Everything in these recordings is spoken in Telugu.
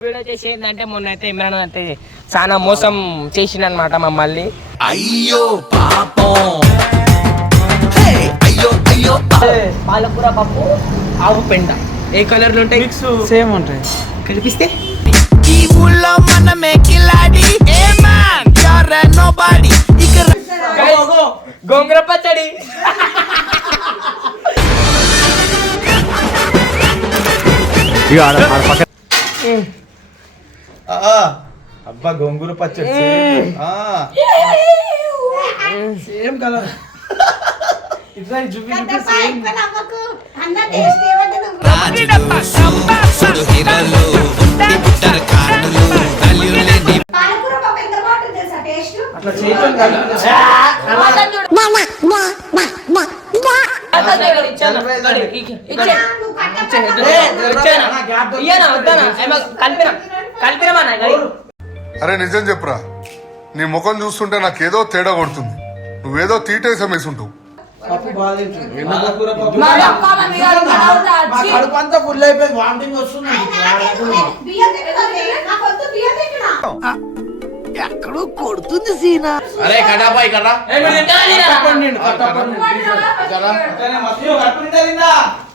వీడియో చేసి ఏంటంటే మొన్న అయితే ఇమ్రాన్ అయితే చాలా మోసం చేసిండనమాట మమ్మల్ని. అయ్యో పాపం. హే, అయ్యో అయ్యో పాలకూర పప్పు ఆవు పెండ. ఏ కలర్లో ఉంటాయి సేమ్ ఉంటాయి. కనిపిస్తే ఈ ఊళ్ళో మనమే కిలాడి ఏ మ్యాన్ యూర్ నోబాడీ ఇక గోంగూర పచ్చడి. అబ్బా గోంగూర పచ్చడి. సేమ్. కలర్. ఇట్లా చూపి సేమ్. అట్లా చేయటం అరే నిజం చెప్పురా. నీ ముఖం చూస్తుంటే నాకేదో తేడా కొడుతుంది. నువ్వేదో తీటేసం వేసుంటావు. ఫుల్ అయిపోయింది. వామిటింగ్ వస్తుంది. అరే కడాపా ఇక్కడ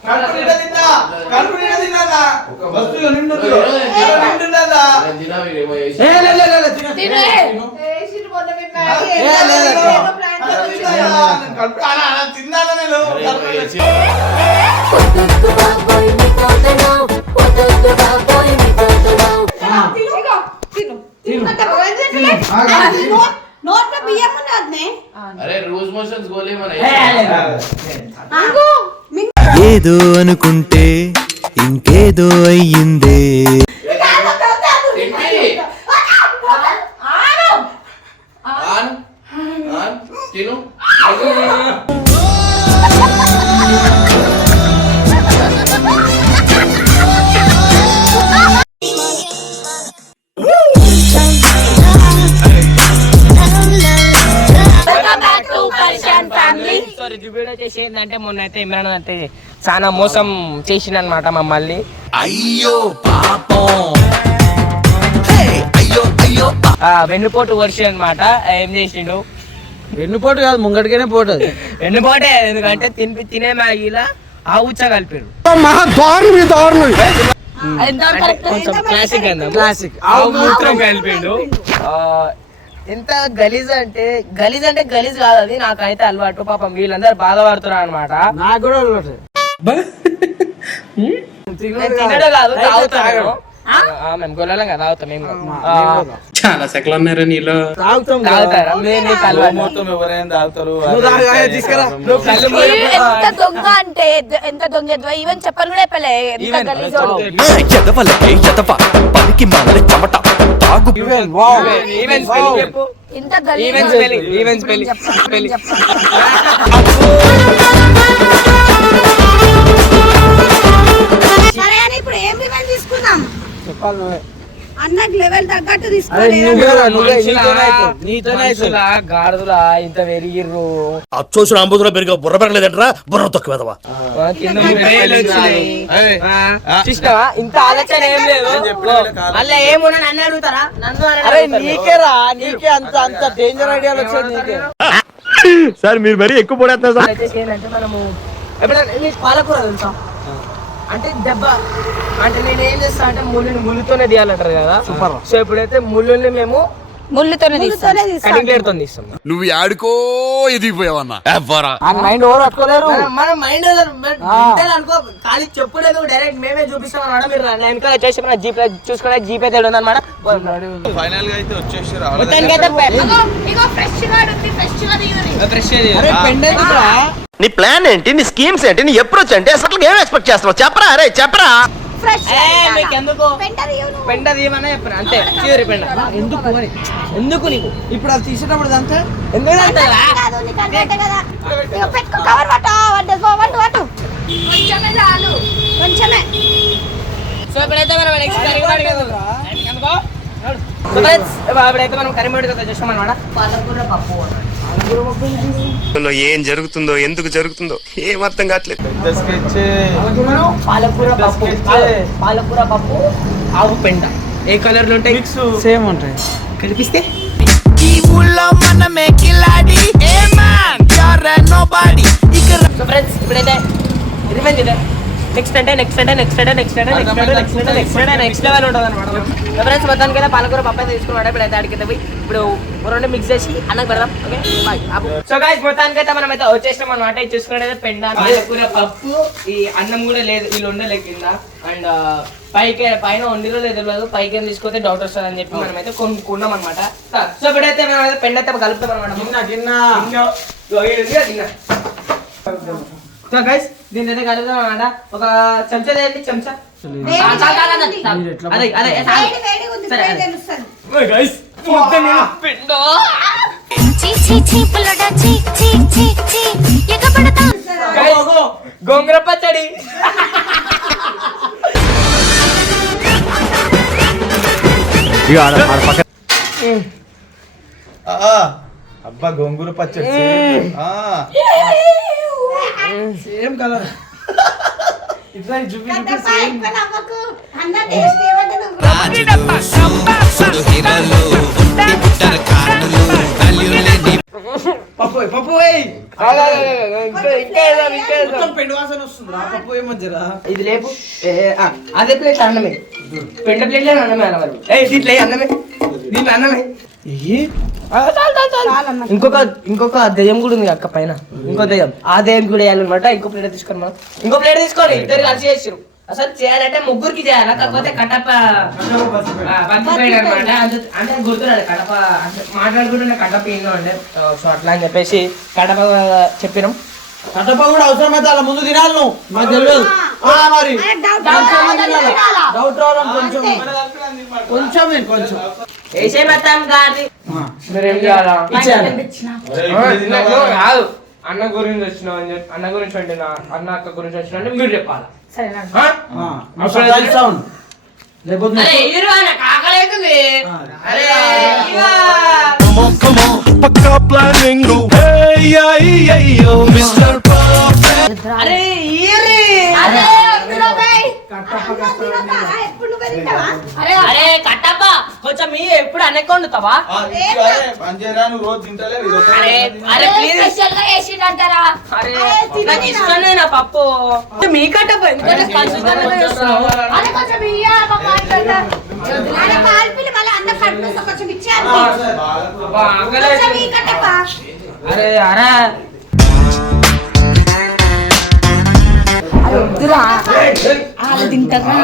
కడుపు నిండా తిన్నా కడుపు నిండా తిన్నా కడుపు నిండా తిన్నా వస్తువులు నిండు నిండున్నదా తిన్నాను నేను. నోట్లో బియ్యం ఉన్నది అరే రోజు మోషన్స్ గోలే మన ఏదో అనుకుంటే ఇంకేదో అయ్యిందే. వీడియో చేసి ఏంటంటే మొన్న అయితే ఇమ్రాన్ అయితే చాలా మోసం చేసిండనమాట మమ్మల్ని. అయ్యో పాపం. ఆ, వెన్నుపోటు వర్షం అన్నమాట ఏం చేసిండు? వెన్నుపోటు కాదు ముంగటికనే పోటది వెన్నుపోటే ఎందుకంటే తిని తినే మ్యాగీలా ఆ ఉచ్చ కలిపాడు అంటే కొంచెం క్లాసిక్ అన్నాం క్లాసిక్ ఆవు మూత్రం కలిపిండు ఆ, ఎంత గలీజ్ అంటే గలీజ్ అంటే గలీజ్ కాదు అది. నాకైతే అలవాటు. పాపం వీళ్ళందరూ బాధపడుతున్నారు అనమాట నాకు కూడా అలవాటు. తినడం కాదు తాగుతాను మేము గొల్లలం కదా తాగుతాం మేము. తాగుతారా. మొత్తం ఎవరైనా తాగుతారు. ఎంత దొంగ అంటే ఎంత దొంగ ఈవెన్ చెప్పను కూడా చెప్పలే. ఎంత గలీజోడు ఎదవలకే ఎదవ? పనికి మాల చెమట. తాగు. Even, wow. ఈవెన్ స్పెల్లింగ్ చెప్పు. ఇంత ఈవెన్ గలీజోడు స్పెల్లింగ్ ఈవెన్ స్పెల్లింగ్. స్పెల్లింగ్. ఇప్పుడు ఏం తీసుకుందాం? చెప్పాలి నువ్వే. అన్నకు లెవెల్ తగ్గట్టు ఇంత పెరిగిర్రు. అచ్చోసిన అంబుధులో పెరిగే బుర్ర పెరగలేదంటరా? బుర్ర చూసినావా? ఇంత ఆలోచన ఏం లేదు. మళ్ళీ ఏమున్నా నన్ను అడుగుతారా? నన్ను అని అరే అడుగుతారు. నీకేరా నీకే అంత అంత డేంజర్ ఐడియాలు వచ్చాయి నీకే. సార్ మీరు మరీ ఎక్కువ పడేస్తున్నారు సార్. మనము ఎప్పుడైనా పాలకూర తెలుసా? అంటే దెబ్బ. అంటే నేను ఏం చేస్తా అంటే ముళ్ళుని ముళ్ళుతోనే తీయాలంటారు కదా. సో ఇప్పుడైతే ముళ్ళుని మేము ముళ్ళుతోనే తీసుకోవాలి కటింగ్ ప్లేట్తో తీస్తాం. నువ్వు యాడికో ఎదిగిపోయావన్నా. ఆ మైండ్ ఓవర్ పట్టుకోలేరు. మన- మన మైండ్ అనుకో ఖాళీ చెప్పలేదు డైరెక్ట్ మేమే చూపిస్తాం అన్నమాట మీరు వెనకాల వచ్చేసి మన జీపే చూసుకునే జీపే తేడు ఉందన్నమాట గా నీ ప్లాన్ ఏంటి? నీ స్కీమ్స్ ఏంటి? నీ అప్రోచ్ ఏంటి? అసలు ఏం ఎక్స్పెక్ట్ చేస్తున్నావు? చెప్పరా అరే చెప్పరా. ఫ్రెష్ మీకు ఎందుకు పెంట దిగు నువ్వు. పెండ తీయమనే చెప్పిన. అంతే చివరి పెండ ఎందుకు మరి? ఎందుకు నీకు? ఇప్పుడు అది తీసేటప్పుడు ఇదంతా ఎందుకు. కొంచెమే చాలు. కొంచెమే. సో ఇప్పుడైతే మనం నెక్స్ట్ ఇప్పుడైతే మనం కరీంనగర్ కదా చేస్తాం అనమాట పాలకూర పప్పు ఏం జరుగుతుందో ఎందుకు జరుగుతుందో ఏం అర్థం కావట్లేదు. పాలకూర పప్పు. పాలకూర పప్పు ఆవు పెండ. ఏ కలర్లు ఉంటాయి? సేమ్ ఉంటాయి. కనిపిస్తే? ఈ ఊళ్ళో మనమే కిలాడి. ఏ మ్యాన్ ఇక్కడ సో ఫ్రెండ్స్ ఇప్పుడైతే రివెంజ్ ఇదే నెక్స్ట్ అంటే నెక్స్ట్ అంటే నెక్స్ట్ అంటే నెక్స్ట్ అంటే నెక్స్ట్ అంటే నెక్స్ట్ అంటే నెక్స్ట్ అంటే నెక్స్ట్ లెవెల్ ఉంటుంది అనమాట ఫ్రెండ్స్ మొత్తానికి అయితే పాలకూర పప్పాయి తీసుకున్నాడు ఇప్పుడైతే అడిగితే పోయి ఇప్పుడు రెండు మిక్స్ చేసి అన్నకు పెడదాం. ఓకే బాయ్ సో గాయస్ మొత్తానికి అయితే మనం అయితే వచ్చేసినాం అనమాట ఇది చూసుకున్నట్టయితే పెండ పాలకూర పప్పు ఈ అన్నం కూడా లేదు. వీళ్ళు ఉండలే కింద. అండ్ పైకి పైన వండిలో లేదు పైకి ఏం తీసుకొస్తే డౌట్ వస్తుంది అని చెప్పి మనం అయితే కొనుక్కున్నాం అనమాట సో ఇప్పుడైతే మనం అయితే పెండ అయితే కలుపుతాం అనమాట సో గైస్ దీని అయితే కలుగుతాం అన్నమాట ఒక చెంచా వేయండి చెంచా. అదే అదే సరే, గైస్ నేను పిండో. గోంగూర పచ్చడి. అబ్బా గోంగూర పచ్చడి. సేమ్ కలర్ ఇట్లా చూపి సేమ్ పప్పు పప్పు పెండు వాసన వస్తుందిరా పప్పు ఏమొచ్చరా ఇది లేపు. అదే ప్లేట్ అన్నమే. పెండ ప్లేట్ లేని అన్నమే అన్న మరి ఏ దీంట్లో అన్నమే. దీంట్లో అన్నమే. ఇంకొక ఇంకొక దెయ్యం కూడా ఉంది అక్క పైన. ఇంకో దెయ్యం. ఆ దెయ్యం కూడా వేయాలన్నమాట. ఇంకో ప్లేట్ తీసుకొని మనం. ఇంకో ప్లేట్ తీసుకోండి ఇద్దరు కలిసి చేసారు అసలు చేయాలంటే ముగ్గురికి చేయాలి? కాకపోతే పచ్చిపోయాడు అనమాట అంటే గుర్తురాడు కడప అంటే మాట్లాడుకుంటుండే కడప ఏందో అంటే సో అట్లా అని చెప్పేసి కడప చెప్పినాం. కట్టప్ప కూడా అవసరమైతే అలా ముందు తినాలి నువ్వు. నాకు తెలియదు. మరి. డౌట్ కొంచెం రావడం కొంచెం కాదు. అన్న గురించి చెప్పి అన్న గురించి అంటే అన్న అక్క గురించి వచ్చినా అంటే మీరు చెప్పాలి? లేకపోతే అరే హీరో అన్న కాకలేతుంది ఆ. అరే కట్టప్ప కొంచెం మీ ఎప్పుడు అన్నెక్క వండుతావా అరే అరే ప్లీజ్ నాకు తిను. ఇష్టమే నా పప్పు మీ కట్టప్ప ఎందుకంటే చేస్తున్నావు అరే. అరే, తింటారా?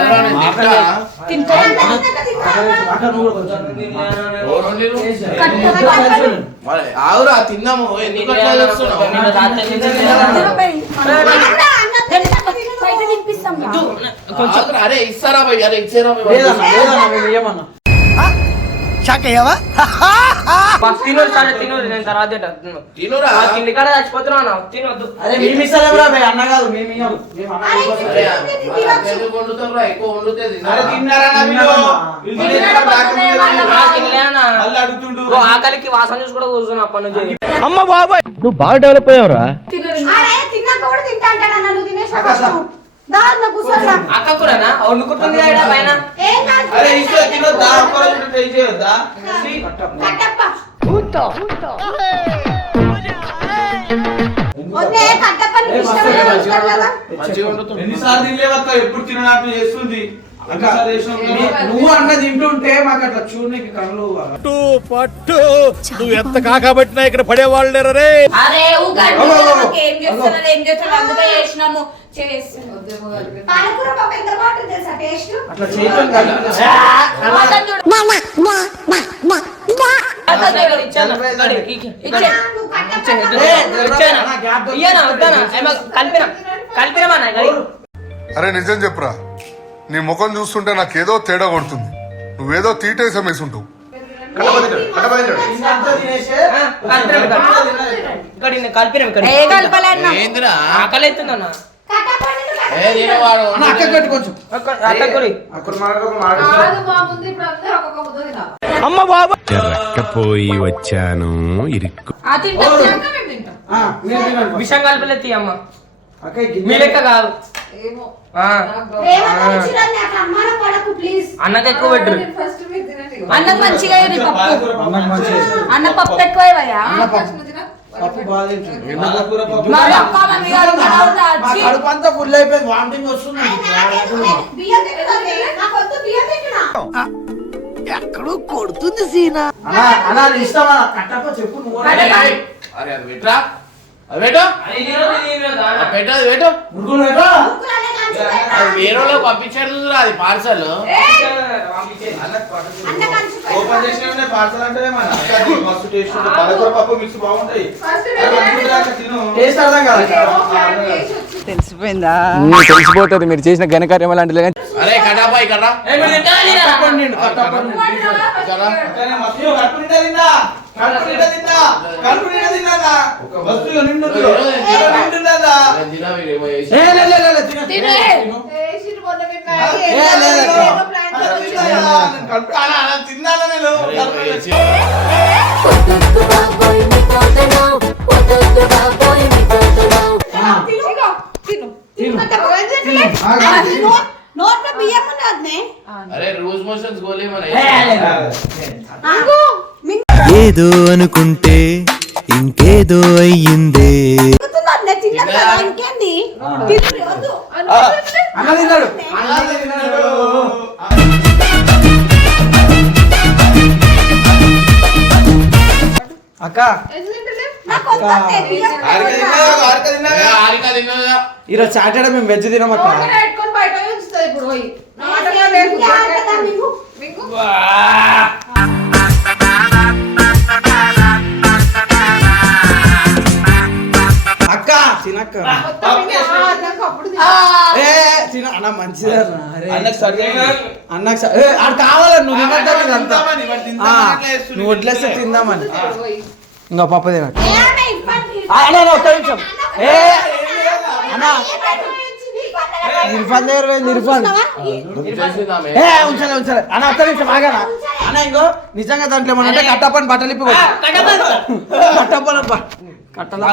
బయట తినిపిస్తాం రా. ఆగురా, అరే ఇస్తారా అరే ఇచ్చారా ఏమన్నా తిను సరే తిను నేను తర్వాత. తినురా? తిండి కాడ చచ్చిపోతున్నావు తినొద్దు. అరే మేము ఇస్తారా బే అన్న కాదు మేము ఇయ్యం. అన్న? ఎక్కువ ఆకలికి వాసన చూసి కూడా కూర్చున్నా అప్పటి నుంచి. నువ్వు బాగా డెవలప్ అయ్యావురా. అరే, తిన్నాక కూడా తింటా అంటాడు అన్న, నువ్వు తినేసావు first. దా అన్న, కూర్చోరా. అక్క కూడానా వండుకుంటుంది కదా పైన ఏం కాదు, అరే ఇస్తే తినేసావు. తినొద్దా ఒక్కరోజు ట్రై చేయొద్దా కట్టప్ప. వద్దే, కట్టప్ప నీకు ఇష్టమైన ఉంటారు కదా? మంచిగా వండుతుంది ఎన్నిసార్లు తినలేవక్క ఎప్పుడు తినడానికి చేస్తుంది నువ్వు అన్న తింటుంటే మాకు అట్లా చూడనికి కళ్ళు నువ్వు ఎంత కాకబట్టినా ఇక్కడ పడేవాళ్ళు రే? అరే ఏం చేస్తున్నారు ఏం చేస్తున్నారు అందుకే చేసినాము. అరే నిజం చెప్పురా. నీ ముఖం చూస్తుంటే నాకేదో తేడా కొడుతుంది. నువ్వేదో తీటేసం వేసుంటావు. రక్కపోయి వచ్చాను ఇరుక్కు. విషం కలిపలే తీయమ్మ. మీ లెక్క కాదు. అన్నకి ఎక్కువ పెట్టు అన్న మంచిగా అన్న పప్పు కడుపు అంతా ఫుల్ అయిపోయింది. వామిటింగ్ వస్తుంది. అది ఇష్టమా కట్టప్ప చెప్పు అరే అది పెట్టరా? అది పెట్టు. అది పెట్టు అది పెట్టు. ముగ్గురు పెట్టు. అది వేరే వాళ్ళకి పంపించారు చూడురా, అది పార్సల్. అన్న కంచు ఓపెన్ చేసిన పార్సల్ అంటే మన అక్క మస్తు టేస్ట్ ఉంటుంది పాలకూర పప్పు మిక్స్ బాగుంటాయి. అది మంచిగా దాకా తిను. టేస్ట్ అర్థం కాదు. తెలిసిపోతుంది మీరు చేసిన ఘనకార్యం అలాంటి అరే కటాపా ఇక్కడ రా. కట్టప్ప నిండు, కట్టప్ప నిండు. ఇక్కడ రా. అక్కనే మస్తు కడుపు నిండా తిన్నా కడుపు నిండా తిన్నా కడుపు నిండా తిన్నా మస్తు ఇక నిండు ఉంది. అరే నిండున్నదా? నేను తినా, వీడేమో చేసి. ఏ లే, లే, లే, లే, తిను, తిను, తిను. ఏ, లే, లే, లే. అరే తిన్నాయా? నేను కడుపు అలా అలా తిన్నానా నేను అరే, కడుపు ఏమో నిండా చేసి. నోట్లో బియ్యం ఉన్నది అరే రోజు మోషన్స్ గోలే మన ఏదో అనుకుంటే ఇంకేదో అయ్యిందే. అక్క. ఈరోజు సాటర్డే మేము వెజ్ తినాం అక్క. ఇంకా ఏ తిన అన్న మంచిదే అన్నకు ఆడు కావాలని నువ్వు అట్లా చేస్తుండు. నువ్వు వడ్లేస్తే తిందామని ఇంకా పప్పు తినట్టు అన్న ఒక్క నిమిషం ఏ అన్న ఇర్ఫాన్ దగ్గర ఏ ఉంచలే ఉంచలే అన్న ఒక్క నిమిషం ఆగానా అన్న ఇంకో నిజంగా దాంట్లో ఏమన్నా అంటే కట్టప్పని బట్టలు ఇప్పి కొట్టు. కట్టప్పని కట్టల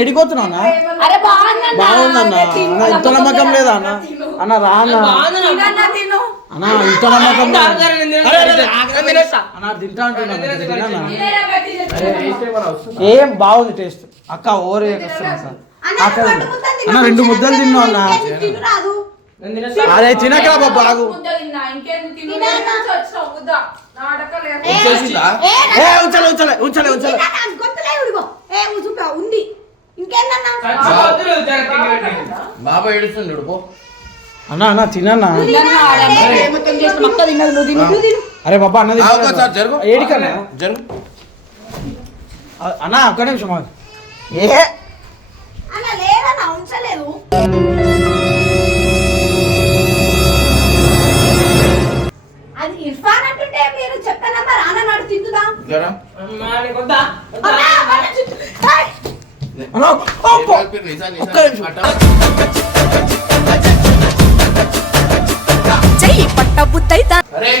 ఎడిపోతున్నా బాగుందన్న. అన్న ఇంత నమ్మకం లేదా అన్న? అన్న రా అన్న. తినన్నా తిను అన్న ఇంత నమ్మకం. అన్న తింటా అంటున్నా. ఏం బాగుంది టేస్ట్. అక్క ఓవర్ చేస్తున్నా సార్. అన్న రెండు ముద్దలు తిన్నా. అన్న. అరే తినక బాగు ఉంచలే ఉంచలే ఉంది. బాబా ఏడుస్తుండు పో అన్న అన్న తినన్నా. అరే బాబా అన్నది ఏడికన్నా? జరుగు. అన్న ఒక్క నిమిషం. ఏ? అన్న లేదన్నా ఉంచలేదు అది ఇర్ఫాన్ అంటుంటే మీరు చెప్తానా మరి అన్న నాడు తిందుదా జరా అమ్మా, నీకు వద్దా? వద్దా? అన్నా, అన్న చుట్టూ. ఏయ్! అన్న అబ్బో. ఒక్క నిమిషం. చెయ్యి పట్ట బుద్ధైతా అరే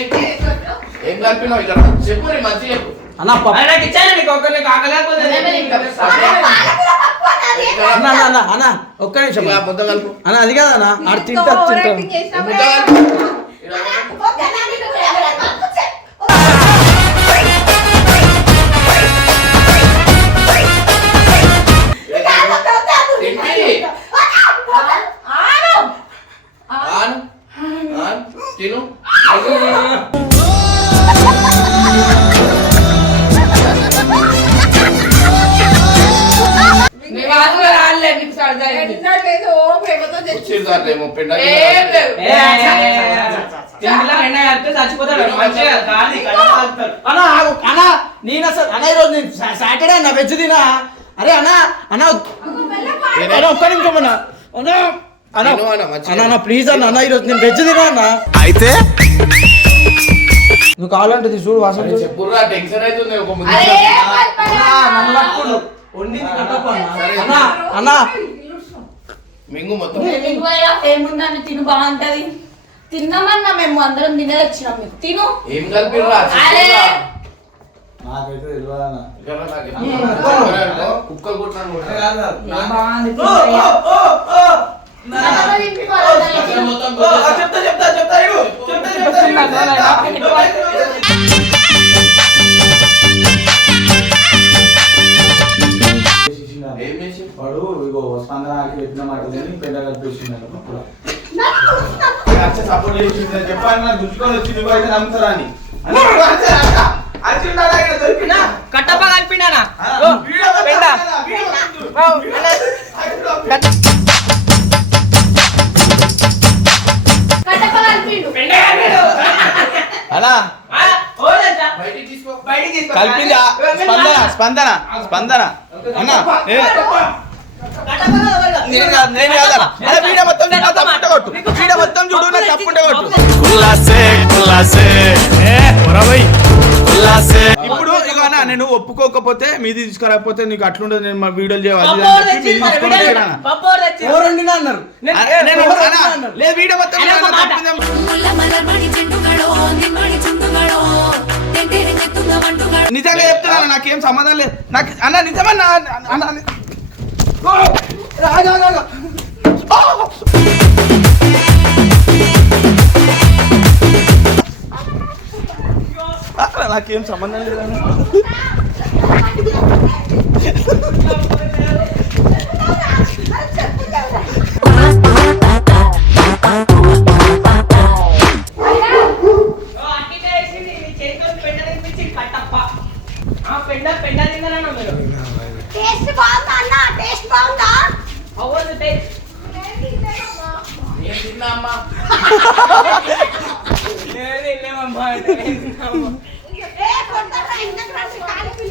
ఏం కలిపినావు ఇక్కడ చెప్పు మంచి చెప్పు అన్న అన్న అన్న ఒక్క నిమిషం అన్న. అది కాదన్న ఇంత తింటా తింటా పిండ చచ్చిపోతాడు. అన్న. అన్న నేను అసలు అన్న ఈరోజు నేను సా- సాటర్డే అన్న వెజ్ తినా అరే అన్న అన్న అన్న ఒక్క నిమిషం అన్న అన్న అన్న ప్లీజ్ అన్న అన్న ఈరోజు నేను వెజ్ తినా అన్న. అయితే? నువ్వు కావాలంటే చూడు వాసన టెన్షన్ అవుతుంది. ఒక అన్న. మింగు మొత్తం. మింగిపోయా, ఏముందని తిను బాగుంటది. తిన్నామన్నా మేము అందరం తినే వచ్చినాం మీకు. తిను. ఏం కలిపిర్రా? అరే! నాకైతే తెలియదు. ఏం చేసి వాడు ఇగో స్పందనకి పెట్టిన మాట విని పెద్ద కలిపేసిండు సపోర్ట్ చేసింది చెప్పాలి నాకు దుష్కొని వచ్చి నువ్వు అయితే నమ్ముతారా అని? కట్టప్ప. ఓ, అలా. కలిపింది స్పందన స్పందన. స్పందన అన్న చూడు ఇప్పుడు ఇక నేను ఒప్పుకోకపోతే మీది తీసుకురాకపోతే నీకు అట్లుండదు నేను మా వీడియోలు చేయాలి. నిజంగా చెప్తున్నాను నాకేం సమాధానం లేదు. నాకు అన్న నిజమన్నా అన్న 나가 나가 아! 아, 나 게임 잘만 날리잖아.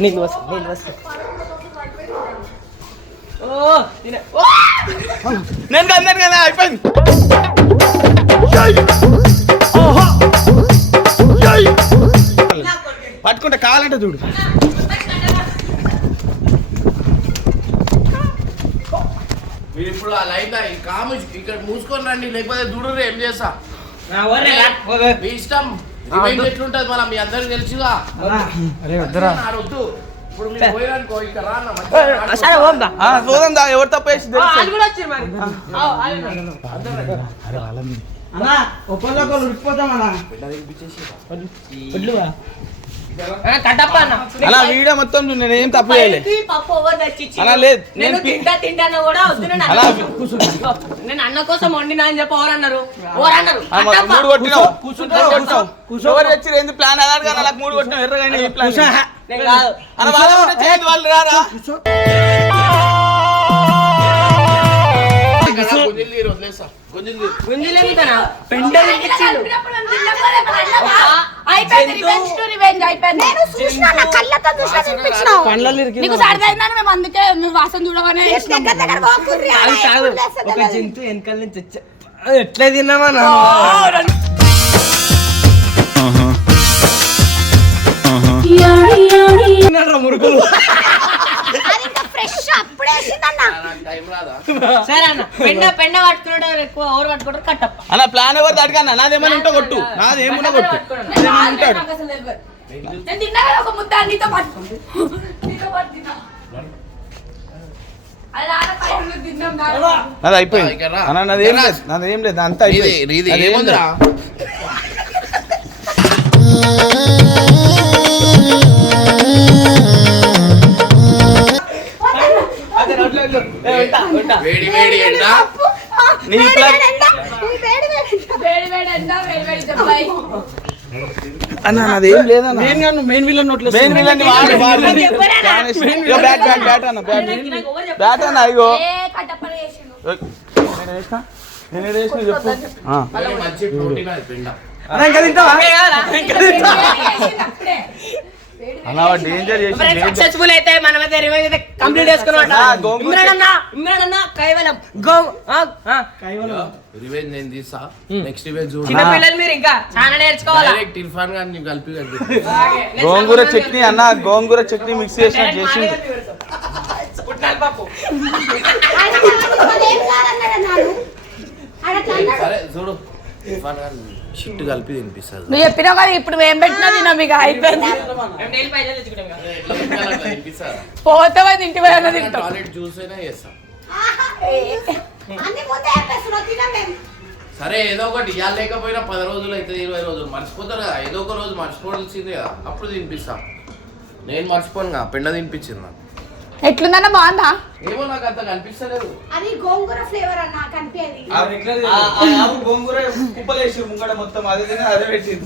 నీళ్ళు వస్తా నీళ్ళు వస్తా! నేను కదా నేను కదా అయిపోయింది. పట్టుకుంటే కావాలంటే చూడు. మీరు ఇప్పుడు ఆ కాము ఇక్కడ మూసుకొని రండి లేకపోతే చూడరు ఏం చేస్తా. మీ ఇష్టం. రివెంజ్ ఎట్లుంటది మన మీ అందరికి తెలుసుగా? నా వద్దు ఇప్పుడు మీరు పోయిరనుకో ఇక్కడ రా అన్న, మంచిగా సరే మాట్లాడుకో. పోందా ఆ, చూద్దాం దా ఎవరు తప్ప వేసి ఆ, వాళ్ళు కూడా వచ్చారు మరి. ఆ, వాళ్ళు కూడా. ఆ, కట్టప్ప అన్న అలా వీడియో మొత్తం నేను ఏం తప్పు? అలా లేదు, నేను తింటా తింటాను కూడా వద్దు నేను అలా అన్న- నేను అన్న కోసం వండినా అని చెప్పి ఎవరు అన్నారు ఎవరు అన్నారు ఆ, మరి కట్టప్ప. మూడు కొట్టినావు. కూర్చో. కూర్చో ఎవరు తెచ్చి ఏంది ప్లాన్? కదా నాకు మూడు కొట్టినావు ఎర్రగా ప్లాన్. నేను కాదు. అలా వాళ్ళు రారా? మేము అందుకే మేము వాసన చూడగానే ఒక. జంతు వెనకాల నుంచి ఎట్లా తిన్నామా మురుకులు అది ఇంకా ఫ్రెష్ అప్పుడే వేసిందన్న నాకు టైం రాదా సరే అన్న పెండ పెండ పట్టుకున్నాడు ఎక్కువ ఎవరు పట్టుకుంటారు కట్టప్ప అన్న ప్లాన్ ఎవరు అడగన్నా నాదేమైనా ఉంటే కొట్టు. నాదేమున్నా కొట్టు. నాదేమైనా ఉంటాడు. అది అయిపోయింది. అన్న నాది ఏం లేదు. నాది ఏం లేదు. అంతా ఇది అయిపోయింది. ఏముందిరా? వేడి ఎండ నీ అన్న నాది ఏం లేదన్న మెయిన్గా మెయిన్ విలన్ నోట్లో main villain bat bat bat అన్న బ్యాట్? బ్యాట్ నేను వేసిన వేసిన చెప్పు అన్న డేంజర్ చేసి ఫ్రెండ్స్ danger. సక్సెస్ఫుల్ అయితే రివైజ్ అయితే కంప్లీట్ గోంగూర ఇమ్రాన్ అన్న ఇమ్రాన్ అన్న కైవలం. గో. రివెంజ్ నేను తీస్తా. నెక్స్ట్ రివెంజ్ చూడు. చిన్న పిల్లలు మీరు ఇంకా చాలా నేర్చుకోవాలా? డైరెక్ట్ ఇర్ఫాన్ గారిని కలిపి గోంగూర. చట్నీ అన్న గోంగూర చట్నీ మిక్స్ చేసిన. సరే చూడు. ఇర్ఫాన్ గారు షిట్ కలిపి తినిపిస్తారు. నువ్వు చెప్పినావు కదా ఇప్పుడు ఏం పెట్టినా తిన్నా మీకు అయిపోయింది. తినిపిస్తారా? పోతావా ఇంటి పోయినా తింటావు టాయిలెట్ జ్యూస్ అయినా చేస్తాం. సరే ఏదో ఒకటి ఇవాళ లేకపోయినా పది రోజులు అయితే ఇరవై రోజులు మర్చిపోతారు కదా ఏదో ఒక రోజు మర్చిపోవాల్సిందే కదా అప్పుడు తినిపిస్తాం. నేను మర్చిపోను కదా పెండ తినిపించింది నాకు. ఎట్లుందన్న బాగుందా ఏమో నాకు అంత కనిపిస్తలేదు అది గోంగూర ఫ్లేవర్ అన్న కనిపించేది ఆ గోంగూర కుప్పలేసి ముంగడ మొత్తం అదే తిని అదే పెట్టింది